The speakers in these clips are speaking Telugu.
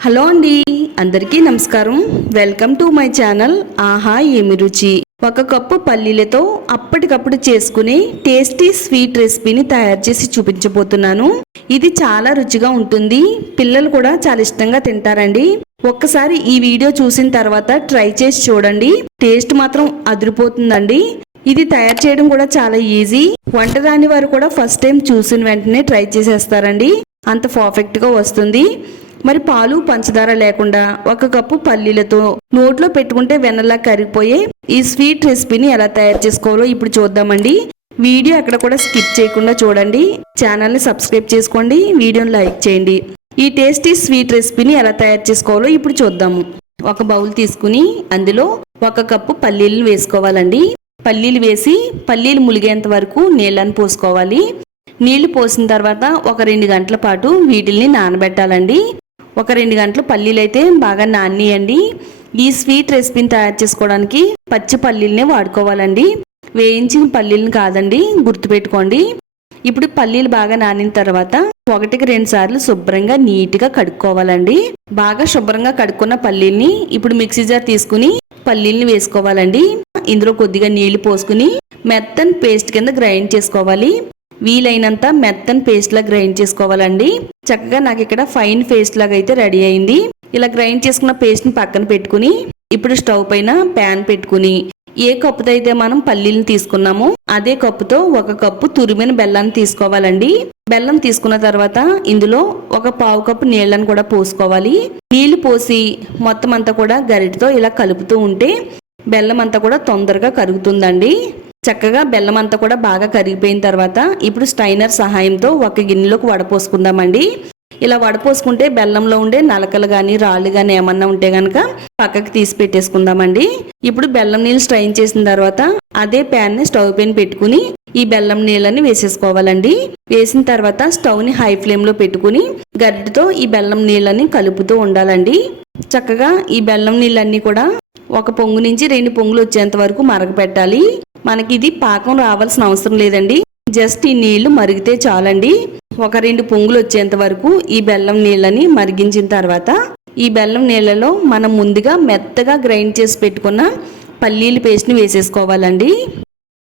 హలో అండి అందరికీ నమస్కారం. వెల్కమ్ టు మై ఛానల్ ఆహా ఏమి రుచి. ఒక కప్పు పల్లీలతో అప్పటికప్పుడు చేసుకునే టేస్టీ స్వీట్ రెసిపీని తయారు చేసి చూపించబోతున్నాను. ఇది చాలా రుచిగా ఉంటుంది. పిల్లలు కూడా చాలా ఇష్టంగా తింటారండి. ఒక్కసారి ఈ వీడియో చూసిన తర్వాత ట్రై చేసి చూడండి. టేస్ట్ మాత్రం అదిరిపోతుందండి. ఇది తయారు చేయడం కూడా చాలా ఈజీ. వంట రాని వారు కూడా ఫస్ట్ టైం చూసిన వెంటనే ట్రై చేసేస్తారండి. అంత పర్ఫెక్ట్గా వస్తుంది. మరి పాలు పంచదార లేకుండా ఒక కప్పు పల్లీలతో నోట్లో పెట్టుకుంటే వెన్నలా కరిగిపోయే ఈ స్వీట్ రెసిపీని ఎలా తయారు చేసుకోవాలో ఇప్పుడు చూద్దామండి. వీడియో అక్కడ కూడా స్కిప్ చేయకుండా చూడండి. ఛానల్ని సబ్స్క్రైబ్ చేసుకోండి. వీడియోని లైక్ చేయండి. ఈ టేస్టీ స్వీట్ రెసిపీని ఎలా తయారు చేసుకోవాలో ఇప్పుడు చూద్దాము ఒక బౌల్ తీసుకుని అందులో ఒక కప్పు పల్లీలను వేసుకోవాలండి. పల్లీలు వేసి పల్లీలు ములిగేంత వరకు నీళ్ళని పోసుకోవాలి. నీళ్ళు పోసిన తర్వాత ఒక రెండు గంటల పాటు వీటిల్ని నానబెట్టాలండి. ఒక రెండు గంటలు పల్లీలు అయితే బాగా నానియండి ఈ స్వీట్ రెసిపీని తయారు చేసుకోవడానికి పచ్చి పల్లీలనే వాడుకోవాలండి. వేయించిన పల్లీలను కాదండి గుర్తుపెట్టుకోండి. ఇప్పుడు పల్లీలు బాగా నానిన తర్వాత ఒకటికి రెండు సార్లు శుభ్రంగా నీట్గా కడుక్కోవాలండి. బాగా శుభ్రంగా కడుక్కున్న పల్లీల్ని ఇప్పుడు మిక్సీ జార్ తీసుకుని పల్లీల్ని వేసుకోవాలండి. ఇందులో కొద్దిగా నీళ్ళు పోసుకుని మెత్తని పేస్ట్ కింద గ్రైండ్ చేసుకోవాలి. వీలైనంత మెత్తని పేస్ట్ లా గ్రైండ్ చేసుకోవాలండి. చక్కగా నాకు ఇక్కడ ఫైన్ పేస్ట్ లాగా అయితే రెడీ అయింది. ఇలా గ్రైండ్ చేసుకున్న పేస్ట్ని పక్కన పెట్టుకుని ఇప్పుడు స్టవ్ పైన ప్యాన్ పెట్టుకుని ఏ కప్పుతో అయితే మనం పల్లీలను తీసుకున్నామో అదే కప్పుతో ఒక కప్పు తురిమిన బెల్లాన్ని తీసుకోవాలండి. బెల్లం తీసుకున్న తర్వాత ఇందులో ఒక పావు కప్పు నీళ్ళను కూడా పోసుకోవాలి. నీళ్ళు పోసి మొత్తం అంతా కూడా గరిటతో ఇలా కలుపుతూ ఉంటే బెల్లం అంతా కూడా తొందరగా కరుగుతుందండి. చక్కగా బెల్లం అంతా కూడా బాగా కరిగిపోయిన తర్వాత ఇప్పుడు స్టైనర్ సహాయంతో ఒక గిన్నెలోకి వడపోసుకుందామండి. ఇలా వడపోసుకుంటే బెల్లంలో ఉండే నలకలు కానీ రాళ్ళు కానీ ఏమన్నా ఉంటే గనక పక్కకి తీసి పెట్టేసుకుందామండి. ఇప్పుడు బెల్లం నీళ్ళు స్ట్రైన్ చేసిన తర్వాత అదే ప్యాన్ని స్టవ్ పైన పెట్టుకుని ఈ బెల్లం నీళ్ళని వేసేసుకోవాలండి. వేసిన తర్వాత స్టవ్ని హై ఫ్లేమ్లో పెట్టుకుని గడ్డతో ఈ బెల్లం నీళ్ళని కలుపుతూ ఉండాలండి. చక్కగా ఈ బెల్లం నీళ్ళన్నీ కూడా ఒక పొంగు నుంచి రెండు పొంగులు వచ్చేంత వరకు మరగపెట్టాలి. మనకి ఇది పాకం రావాల్సిన అవసరం లేదండి. జస్ట్ ఈ నీళ్ళు మరిగితే చాలండి. ఒక రెండు పొంగులు వచ్చేంత వరకు ఈ బెల్లం నీళ్ళని మరిగించిన తర్వాత ఈ బెల్లం నీళ్ళలో మనం ముందుగా మెత్తగా గ్రైండ్ చేసి పెట్టుకున్న పల్లీల పేస్ట్ని వేసేసుకోవాలండి.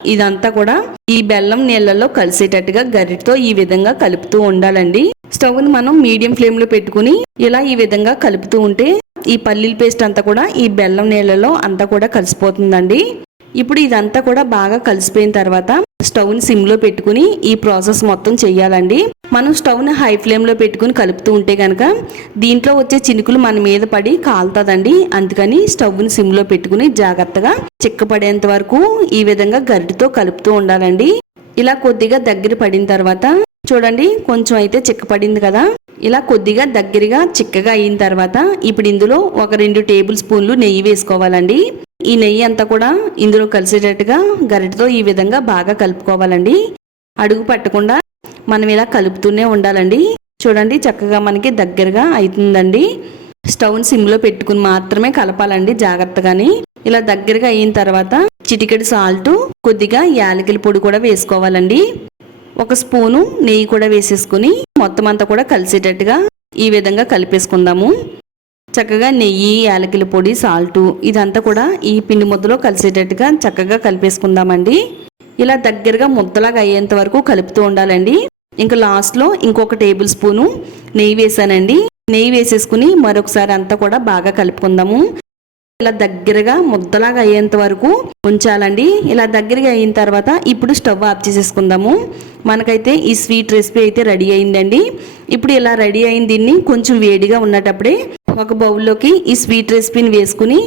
ఇదంతా కూడా ఈ బెల్లం నీళ్ళలో కలిసేటట్టుగా గరిటితో ఈ విధంగా కలుపుతూ ఉండాలండి. స్టవ్ని మనం మీడియం ఫ్లేమ్లో పెట్టుకుని ఇలా ఈ విధంగా కలుపుతూ ఉంటే ఈ పల్లీల పేస్ట్ అంతా కూడా ఈ బెల్లం నీళ్ళలో అంతా కూడా కలిసిపోతుందండి. ఇప్పుడు ఇదంతా కూడా బాగా కలిసిపోయిన తర్వాత స్టవ్ని సిమ్లో పెట్టుకుని ఈ ప్రాసెస్ మొత్తం చేయాలండి మనం స్టవ్ని హై ఫ్లేమ్లో పెట్టుకుని కలుపుతూ ఉంటే కనుక దీంట్లో వచ్చే చినుకులు మన మీద పడి కాలుతుందండి. అందుకని స్టవ్ని సిమ్లో పెట్టుకుని జాగ్రత్తగా చిక్కపడేంత వరకు ఈ విధంగా గరిటితో కలుపుతూ ఉండాలండి. ఇలా కొద్దిగా దగ్గర పడిన తర్వాత చూడండి కొంచెం అయితే చిక్కపడింది కదా. ఇలా కొద్దిగా దగ్గరగా చిక్కగా అయిన తర్వాత ఇప్పుడు ఇందులో ఒక రెండు టేబుల్ స్పూన్లు నెయ్యి వేసుకోవాలండి. ఈ నెయ్యి అంతా కూడా ఇందులో కలిసేటట్టుగా గరిటతో ఈ విధంగా బాగా కలుపుకోవాలండి. అడుగు పట్టకుండా మనం ఇలా కలుపుతూనే ఉండాలండి. చూడండి చక్కగా మనకి దగ్గరగా అవుతుందండి స్టవ్ని సిమ్లో పెట్టుకుని మాత్రమే కలపాలండి జాగ్రత్తగాని. ఇలా దగ్గరగా అయిన తర్వాత చిటికెడు సాల్ట్ కొద్దిగా యాలకుల పొడి కూడా వేసుకోవాలండి. ఒక స్పూను నెయ్యి కూడా వేసేసుకుని మొత్తం అంతా కూడా కలిసేటట్టుగా ఈ విధంగా కలిపేసుకుందాము. చక్కగా నెయ్యి యాలకుల పొడి సాల్టు ఇదంతా కూడా ఈ పిండి ముద్దలో కలిసేటట్టుగా చక్కగా కలిపేసుకుందామండి. ఇలా దగ్గరగా ముద్దలాగా అయ్యేంత వరకు కలుపుతూ ఉండాలండి. ఇంకా లాస్ట్లో ఇంకొక టేబుల్ స్పూను నెయ్యి వేసానండి. నెయ్యి వేసేసుకుని మరొకసారి అంతా కూడా బాగా కలుపుకుందాము. ఇలా దగ్గరగా ముద్దలాగా అయ్యేంత వరకు ఉంచాలండి. ఇలా దగ్గరగా అయిన తర్వాత ఇప్పుడు స్టవ్ ఆఫ్ చేసేసుకుందాము. మనకైతే ఈ స్వీట్ రెసిపీ అయితే రెడీ అయిందండి. ఇప్పుడు ఇలా రెడీ అయిన దీన్ని కొంచెం వేడిగా ఉన్నటప్పుడే ఒక బౌల్లోకి ఈ స్వీట్ రెసిపీని వేసుకుని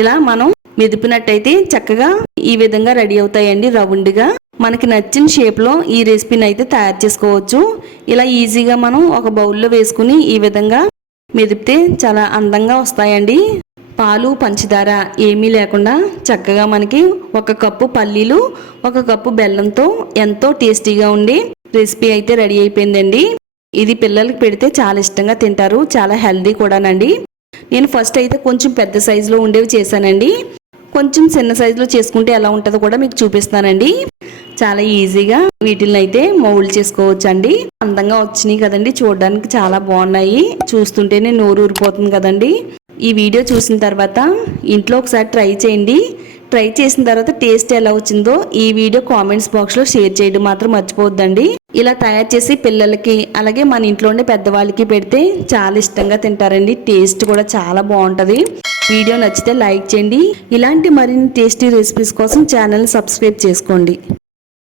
ఇలా మనం మెదిపినట్టయితే చక్కగా ఈ విధంగా రెడీ అవుతాయండి రౌండ్గా. మనకి నచ్చిన షేప్లో ఈ రెసిపీని అయితే తయారు చేసుకోవచ్చు. ఇలా ఈజీగా మనం ఒక బౌల్లో వేసుకుని ఈ విధంగా మెదిపితే చాలా అందంగా వస్తాయండి. పాలు పంచదార ఏమీ లేకుండా చక్కగా మనకి ఒక కప్పు పల్లీలు ఒక కప్పు బెల్లంతో ఎంతో టేస్టీగా ఉండి రెసిపీ అయితే రెడీ అయిపోయిందండి. ఇది పిల్లలకి పెడితే చాలా ఇష్టంగా తింటారు చాలా హెల్దీ కూడానండి. నేను ఫస్ట్ అయితే కొంచెం పెద్ద సైజులో ఉండేవి చేశానండి. కొంచెం చిన్న సైజులో చేసుకుంటే ఎలా ఉంటుందో కూడా మీకు చూపిస్తానండి. చాలా ఈజీగా వీటిని అయితే మౌల్డ్ చేసుకోవచ్చు అండి అందంగా వచ్చినాయి కదండి చూడడానికి చాలా బాగున్నాయి. చూస్తుంటేనే నోరు ఊరిపోతుంది కదండి. ఈ వీడియో చూసిన తర్వాత ఇంట్లో ఒకసారి ట్రై చేయండి. ట్రై చేసిన తర్వాత టేస్ట్ ఎలా వచ్చిందో ఈ వీడియో కామెంట్స్ బాక్స్లో షేర్ చేయడం మాత్రం మర్చిపోవద్దండి. ఇలా తయారు చేసి పిల్లలకి అలాగే మన ఇంట్లో ఉండే పెద్దవాళ్ళకి పెడితే చాలా ఇష్టంగా తింటారండి. టేస్ట్ కూడా చాలా బాగుంటుంది. వీడియో నచ్చితే లైక్ చేయండి. ఇలాంటి మరిన్ని టేస్టీ రెసిపీస్ కోసం ఛానల్ సబ్స్క్రైబ్ చేసుకోండి.